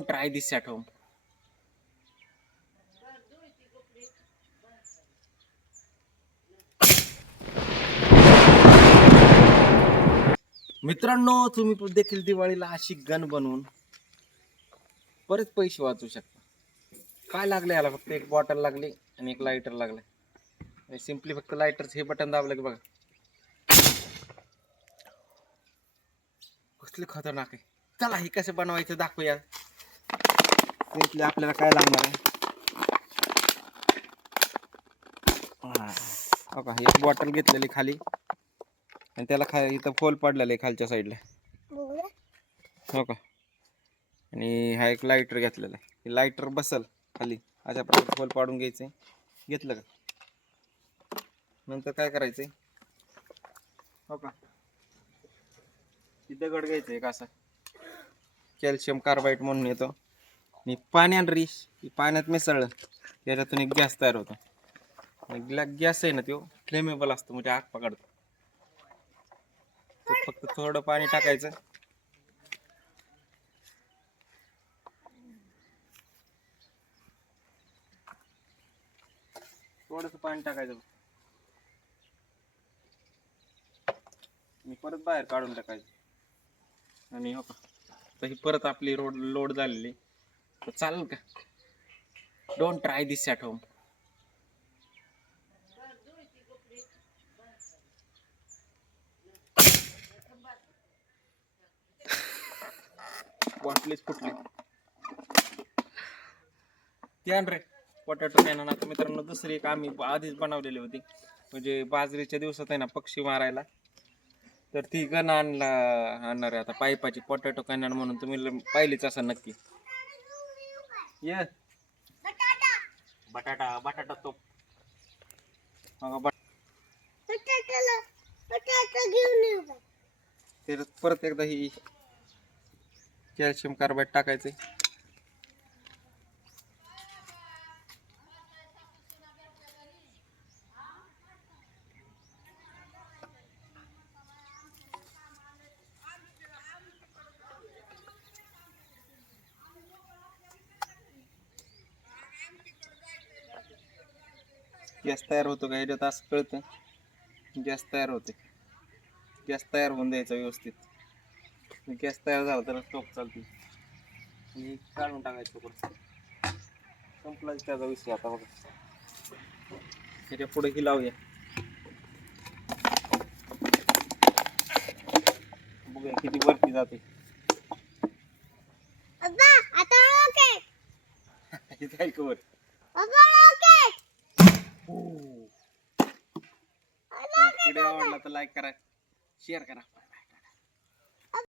Don't try this at home. मित्रांनो, तुम्ही देखील दिवाळीला अशी गन बनवून परत पैसे वाचू शकता. काय लागले याला? फक्त एक बॉटल लागली आणि एक लायटर लागलाय. सिंपली फक्त लायटरचं हे बटन दाबलं की बघा कसले खतरनाक आहे. चला हे कसं बनवायचं दाखवूया. सिंपली आपल्याला काय लागणार आहे, हो का, एक बॉटल घेतलेली खाली आणि त्याला इथं फोल पडलेलं आहे खालच्या साईडला, हो का. आणि हा एक लायटर घेतलेला आहे. लायटर बसल खाली अशा प्रकारे फोल पाडून घ्यायचे. घेतलं का, नंतर काय करायचंय, हो का, दगड घ्यायचं एक असा कॅल्शियम कार्बाईड म्हणून येतो. आणि पाण्यात मिसळलं त्याच्यातून एक गॅस तयार होतो. गॅस आहे ना तो फ्लेमेबल असतो, म्हणजे आग पकडतो. फक्त थोडं पाणी टाकायचं, थोडंसं पाणी टाकायचं आणि परत बाहेर काढून टाकायचं. आणि हो का, तर ही परत आपली लोड झालेली. तर चालेल का? Don't try this at home. बॉटलीच फुटली. ध्यान रे पोटॅटो कॅनन. आता मित्रांनो, दुसरी एक आम्ही आधीच बनवलेली होती, म्हणजे बाजरीच्या दिवसात आहे ना पक्षी मारायला. तर ती गन आणणार आहे आता, पाईपाची पोटॅटो कॅनन म्हणून. तुम्ही पाहिलीच असं नक्की. ये बटाटा तो परत एकदा ही कॅल्शियम कार्बाईड टाकायचे. गॅस तयार होतो का ह्याच्यात असं कळतं. गॅस तयार होते. गॅस तयार होऊन द्यायचा व्यवस्थित. गॅस तयार झाला तर स्टोव चालते. आणि काढून टाकायचं परत. संपला त्याचा विषय. आता बघा ह्याच्या पुढे ही लावूया. बघूया किती वरती जाते. व्हिडिओ आवडला तर लाईक करा, शेअर करा.